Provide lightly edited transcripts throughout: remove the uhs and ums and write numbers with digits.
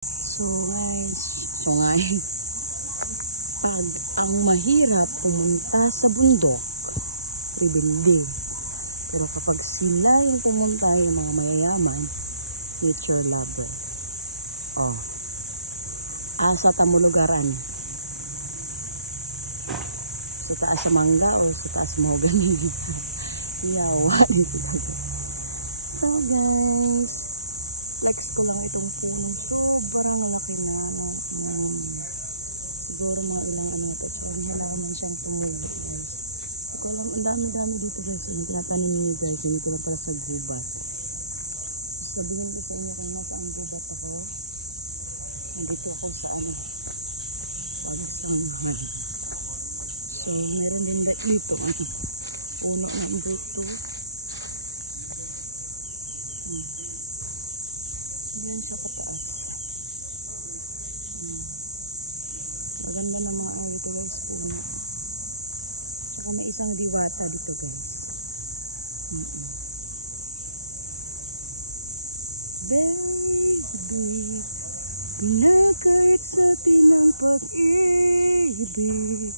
So guys, pag ang mahirap pumunta sa bundok, ibilbil. Pero kapag sila yung pumunta, yung mga mayayaman, nature lover. Oh. Asa tamulugaran. Sa taas sa mangga o sa taas mo ganito. Yawa. So guys, flex ko lang itong phone. Sobrang natin yan. Siguro mga ilang ito. Mahirap naman siyang tumulo. Ang dami-dami dito guys. Ang tinatanin niyo dyan. Tinuturo sa zibay. Sabihin ko sa inyo kung nasa ang zibay ko dyan. Nandito ako sa ulit. So, meron din dito. Ito. Meron ang dito. Ayan siya katiis. Ganda naman ang mga guys. Saka may isang diwata dito guys. Baby, na kahit sa tinang pag-ibig,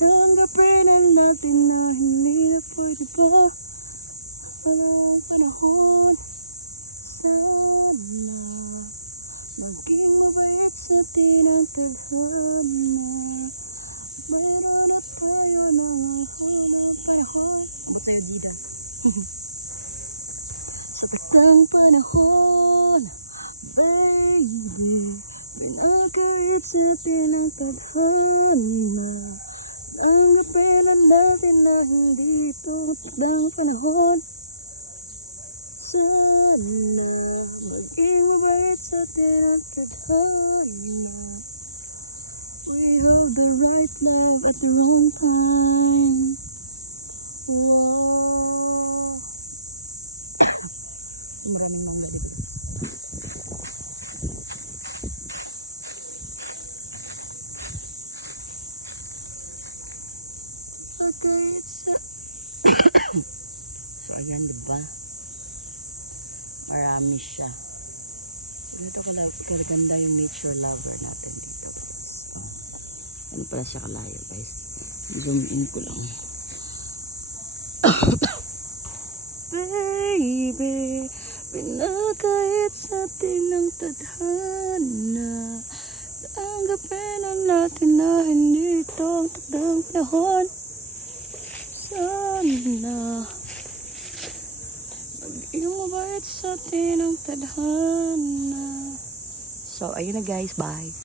tanggapin ang natin na hindi ito diba? Walang panahon. Sana maging mabait sa tinang tadhana. Mayroon at tayo ng walang panahon. Hindi tayo bida. Sikat lang panahon, baby. Pinagkait sa tinang tadhana. Ang napilan natin na hindi ito ng panahon. Sana maging mabait sa tinang tadhana. We have the right love at the wrong time. Wow. Ang galing naman. Okay, so ayan diba? Marami siya. Ganito kalaganda yung nature lover natin dito. Ano pala siya kalayo guys. Zoom in ko lang. Baby, pinagkait sa atin ng tadhana. Tanggapin ang natin na hindi ito ang tadang panahon. Sana maging mabait sa atin ang tadhana. So, ayun na guys. Bye.